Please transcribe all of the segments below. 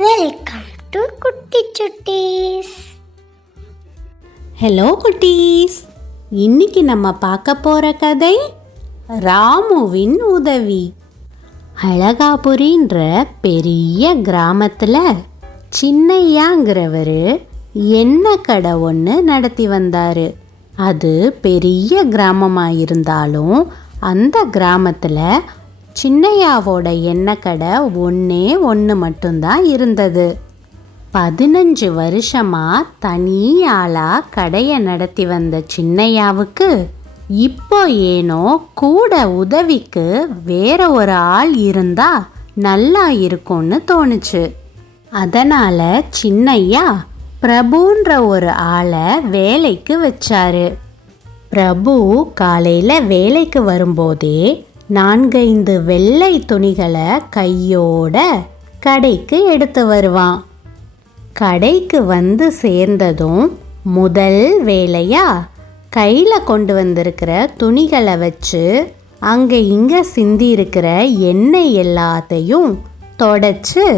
Welcome to குட்டி சுட்டீஸ். Hello குட்டீஸ், இன்னைக்கு நம்ம பார்க்க போற கதை ராமுவின் உதவி. அழகாபுரின்ற பெரிய கிராமத்துல சின்னையாங்கிறவர் எண்ணெய் கடை ஒன்று நடத்தி வந்தாரு. அது பெரிய கிராமமாக இருந்தாலும் அந்த கிராமத்தில் சின்னையாவோட எண்ணெய் கடை ஒன்றே ஒன்று மட்டும்தான் இருந்தது. 15 வருஷமாக தனி ஆளாக கடையை நடத்தி வந்த சின்னையாவுக்கு இப்போ ஏனோ கூட உதவிக்கு வேற ஒரு ஆள் இருந்தா நல்லா இருக்கும்னு தோணுச்சு. அதனால் சின்னையா பிரபுன்ற ஒரு ஆளை வேலைக்கு வச்சாரு. பிரபு காலையில் வேலைக்கு வரும்போதே 4-5 வெள்ளை துணிகளை கையோட கடைக்கு எடுத்து வருவான். கடைக்கு வந்து சேர்ந்ததும் முதல் வேலையா கையில் கொண்டு வந்திருக்கிற துணிகளை வச்சு அங்கே இங்கே சிந்தி இருக்கிற எண்ணெய் எல்லாத்தையும் தொடச்சி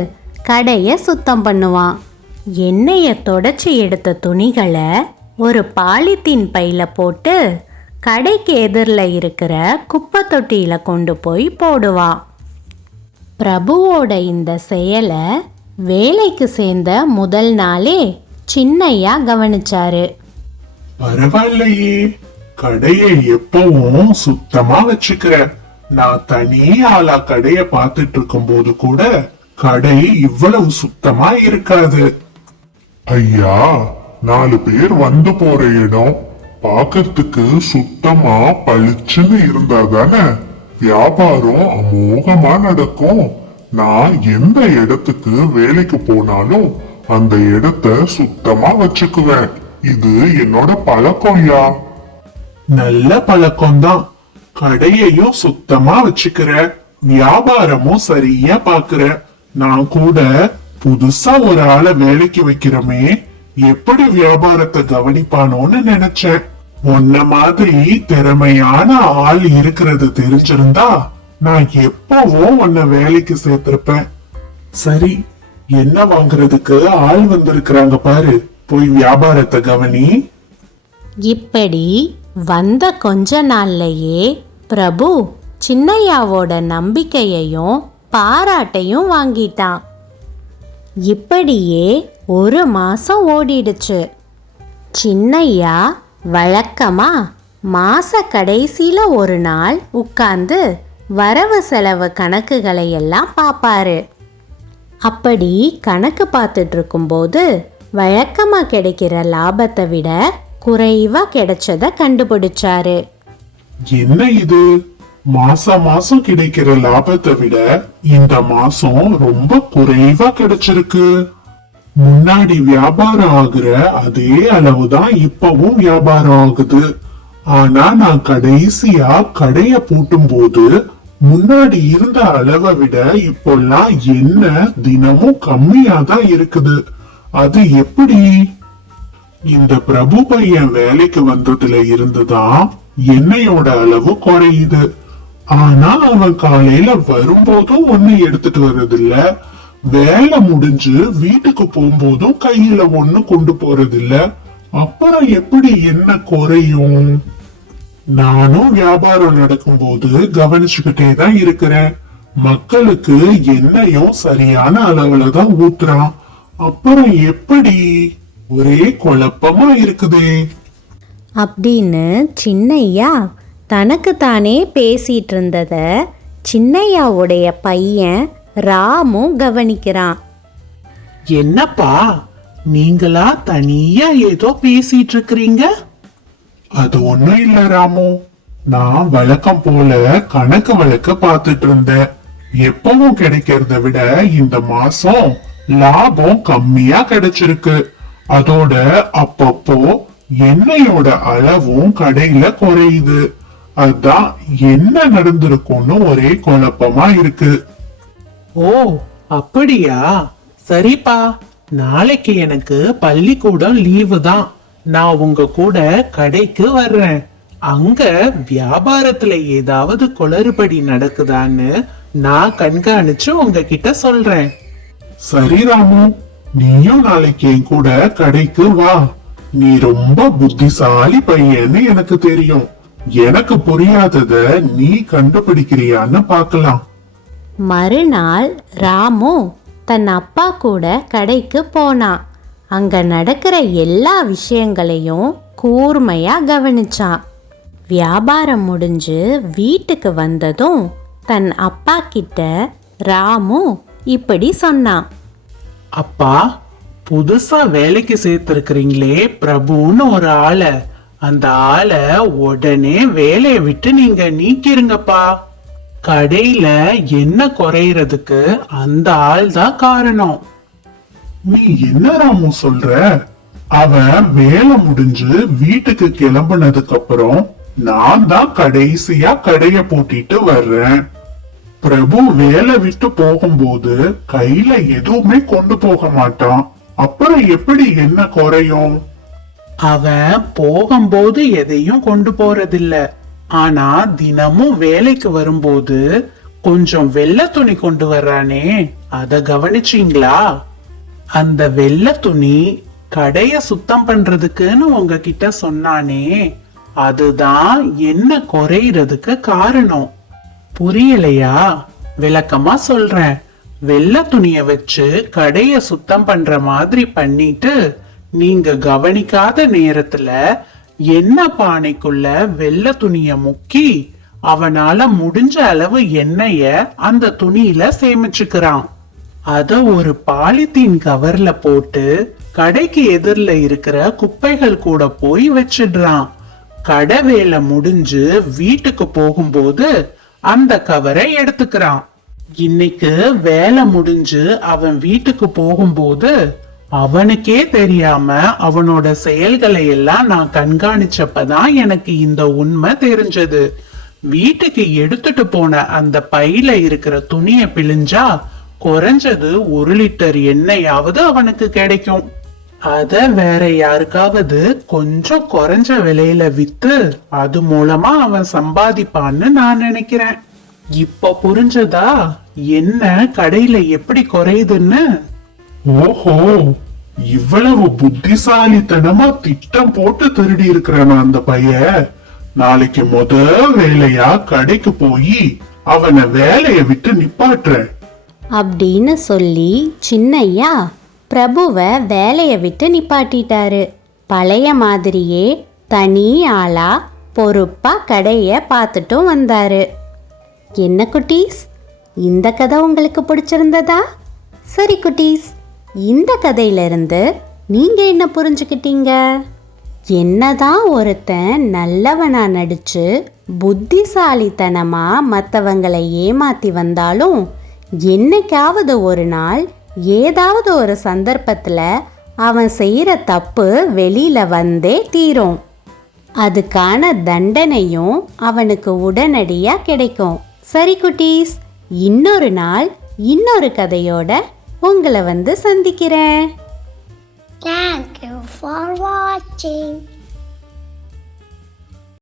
கடையை சுத்தம் பண்ணுவான். எண்ணெயை தொடச்சி எடுத்த துணிகளை ஒரு பாலித்தீன் பையில் போட்டு கடைக்கு எதிரில் இருக்கிற குப்பை தொட்டியில் கொண்டு போய் போடுவான். பிரபுவோட இந்த செயலை வேலைக்கு சேர்ந்த முதல் நாளே சின்னையா கவனிச்சாரு. பரவாயில்லையே, கடையை எப்பவும் சுத்தமா வச்சுக்கிற. நான் தனி ஆளா கடைய பார்த்துட்டு இருக்கும் போது கூட கடை இவ்வளவு சுத்தமா இருக்காது. ஐயா, 4 பேர் வந்து போற இடம் பாக்கிறதுக்கு சுத்தமா பளிச்சுன்னு இருந்தா தானே வியாபாரம் அமோகமா நடக்கும். நான் எந்த இடத்துக்கு வேலைக்கு போனாலும் அந்த இடத்த சுத்தமா வச்சுக்குவேன். இது என்னோட பழக்கம்யா. நல்ல பழக்கம்தான். கடையையும் சுத்தமா வச்சுக்கிற, வியாபாரமும் சரியா பாக்குற. நான் கூட புதுசா ஒரு ஆளை வேலைக்கு வைக்கிறோமே, எப்படி வியாபாரத்தை கவனிப்பானோன்னு நினைச்சேன். உன்ன மாதிரி திறமையான ஆள் இருக்கிறது தெரிஞ்சிருந்தா நான் எப்பவும் உன்னை வேலைக்கு சேர்த்திருப்பேன். சரி, என்ன வாங்குறதுக்கு ஆள் வந்திருக்கிறாங்க பாரு, போய் வியாபாரத்தை கவனி. இப்படி வந்த கொஞ்ச நாள்லயே பிரபு சின்னையாவோட நம்பிக்கையையும் பாராட்டையும் வாங்கிட்டான். இப்படியே 1 மாசம் ஓடிடுச்சு. சின்னையா வழக்கமா மாச கடைசியில ஒரு நாள் உட்கார்ந்து வரவு செலவு கணக்குகளை எல்லாம் பார்ப்பாரு. அப்படி கணக்கு பார்த்துட்டு இருக்கும்போது வழக்கமா கிடைக்கிற லாபத்தை விட குறைவா கிடைச்சத கண்டுபிடிச்சாரு. என்ன இது, மாசம் கிடைக்கிற லாபத்தை விட இந்த மாசம் ரொம்ப குறைவா கிடைச்சிருக்கு. முன்னாடி வியாபாரம் ஆகுற அதே அளவுதான் இப்பவும் வியாபாரம் ஆகுது. ஆனா நான் கடைசியா கடைய பூட்டும் போது முன்னாடி இருந்த அளவை விட இப்பெல்லாம் என்ன தினமும் கம்மியா தான் இருக்குது. அது எப்படி? இந்த பிரபு பையன் வேலைக்கு வந்ததுல இருந்துதான் எண்ணெயோட அளவு குறையுது. ஆனா அவன் காலையில வரும்போதும் ஒண்ணு எடுத்துட்டு வர்றதில்ல, வேலை முடிஞ்சு வீட்டுக்கு போகும்போதும் கையில ஒண்ணு கொண்டு போறதில்ல. அப்புறம் எப்படி என்ன குறையும்? நானும் வியாபாரம் நடக்கும்போது கவனிச்சுக்கிட்டே தான் இருக்கிறேன். மக்களுக்கு எண்ணெயும் சரியான அளவுல தான் ஊத்துறான். அப்புறம் எப்படி? ஒரே குழப்பமா இருக்குதே அப்படின்னு சின்னையா தனக்கு தானே பேசிட்டு இருந்தத சின்னையாவுடைய பையன் ராமு கவனிக்கிறான். என்னப்பா, நீங்களா தனியா ஏதோ பேசிட்டு இருக்கிறீங்க? அது ஒண்ணும் இல்ல ராமு, நான் வழக்கம் போல கணக்கு வழக்கு பார்த்துட்டு இருந்தேன். எப்பவும் கிடைக்கிறத விட இந்த மாசம் லாபம் கம்மியா கிடைச்சிருக்கு. அதோட அப்பப்போ எண்ணெயோட அளவும் கடையில குறையுது. அதான் என்ன நடந்திருக்கும்னு ஒரே குழப்பமா இருக்கு. ஓ, அப்படியா? சரிப்பா, நாளைக்கு எனக்கு பள்ளிக்கூடம் லீவு தான். நான் உங்க கூட கடைக்கு வர்றேன். அங்க வியாபாரத்துல ஏதாவது குளறுபடி நடக்குதான்னு நான் கண்காணிச்சு உங்ககிட்ட சொல்றேன். சரி ராமு, நீயும் நாளைக்கு என் கூட கடைக்கு வா. நீ ரொம்ப புத்திசாலி பையன்னு எனக்கு தெரியும். எனக்கு புரியாதத நீ கண்டுபிடிக்கிறியான்னு பார்க்கலாம். மறுநாள் ராமு தன் அப்பா கூட கடைக்கு போனான். அங்க நடக்கிற எல்லா விஷயங்களையும் கூர்மையா கவனிச்சான். வியாபாரம் முடிஞ்சு வீட்டுக்கு வந்ததும் தன் அப்பா கிட்ட ராமு இப்படி சொன்னான். அப்பா, புதுசா வேலைக்கு சேர்த்திருக்கிறீங்களே பிரபுன்னு ஒரு ஆளை, அந்த ஆளை உடனே வேலையை விட்டு நீங்க நீக்கிருங்கப்பா. கடையில என்ன குறையறதுக்கு அந்த ஆள் தான் காரணம். நீ என்ன ராமு சொல்ற? அவன் வேலை முடிஞ்சு வீட்டுக்கு கிளம்புனதுக்கு அப்புறம் நான் தான் கடைசியா கடைய பூட்டிட்டு வர்றேன். பிரபு வேலை விட்டு போகும்போது கையில எதுவுமே கொண்டு போக மாட்டான். அப்புறம் எப்படி என்ன குறையும்? அவன் போகும்போது எதையும் கொண்டு போறதில்ல. ஆனா தினமும் வேலைக்கு வரும்போது கொஞ்சம் வெள்ளை துணி கொண்டு வர்றானே, அத கவனிச்சீங்களா? அந்த வெள்ளை துணி கடைய சுத்தம் பண்றதுக்குன்னு உங்ககிட்ட சொன்னானே, அதுதான் என்ன குறையறதுக்கு காரணம். புரியலையா? விளக்கமா சொல்றேன். வெள்ளை துணிய வச்சு கடைய சுத்தம் பண்ற மாதிரி பண்ணிட்டு நீங்க கவனிக்காத நேரத்துல என்ன பானைக்குள்ள வெள்ளை துணிய முக்கி அவனால முடிஞ்ச அளவு எண்ணெய அந்த துணியில சேமிச்சுக்கிறான். அத ஒரு பாலித்தீன் கவர்ல போட்டு கடைக்கு எதிரில இருக்கிற குப்பைகள் கூட போய் வச்சிடுறான். கடை வேலை முடிஞ்சு வீட்டுக்கு போகும்போது அந்த கவரை எடுத்துக்கிறான். இன்னைக்கு வேலை முடிஞ்சு அவன் வீட்டுக்கு போகும்போது அவனுக்கே தெரியாம அவனோட செயல்களை எல்லாம் நான் கண்காணிச்சப்பதான் எனக்கு இந்த உண்மை தெரிஞ்சது. வீட்டுக்கு எடுத்துட்டு போன அந்த பையில இருக்கிற துணிய பிழிஞ்சா குறைஞ்சது 1 லிட்டர் எண்ணெயாவது அவனுக்கு கிடைக்கும். அத வேற யாருக்காவது கொஞ்சம் குறைஞ்ச விலையில வித்து அது மூலமா அவன் சம்பாதிப்பான்னு நான் நினைக்கிறேன். இப்ப புரிஞ்சதா என்ன கடையில எப்படி குறையுதுன்னு? ஓஹோ, இவ்வளவு புத்திசாலித்தனமா திட்டம் போட்டு திருடி இருக்கிறான் அந்த பையன். நாளைக்கு வேலையா கடைக்கு போய் அவனை வேலைய விட்டு நிப்பாட்டுறேன் அப்படின்னு சொல்லி சின்னையா பிரபுவை வேலையை விட்டு நிப்பாட்டிட்டாரு. பழைய மாதிரியே தனி ஆளா பொறுப்பா கடையை பார்த்துட்டும் வந்தாரு. என்ன குட்டீஸ், இந்த கதை உங்களுக்கு பிடிச்சிருந்ததா? சரி குட்டீஸ், இந்த கதையிலிருந்து நீங்க என்ன புரிஞ்சுக்கிட்டீங்க? என்னதான் ஒருத்தன் நல்லவனா நடிச்சு புத்திசாலித்தனமா மற்றவங்களை ஏமாத்தி வந்தாலும் என்னைக்காவது ஒரு நாள் ஏதாவது ஒரு சந்தர்ப்பத்தில் அவன் செய்கிற தப்பு வெளியில வந்தே தீரும். அதுக்கான தண்டனையும் அவனுக்கு உடனடியாக கிடைக்கும். சரி குட்டீஸ், இன்னொரு நாள் இன்னொரு கதையோட உங்களை வந்து சந்திக்கிறேன். Thank you for watching.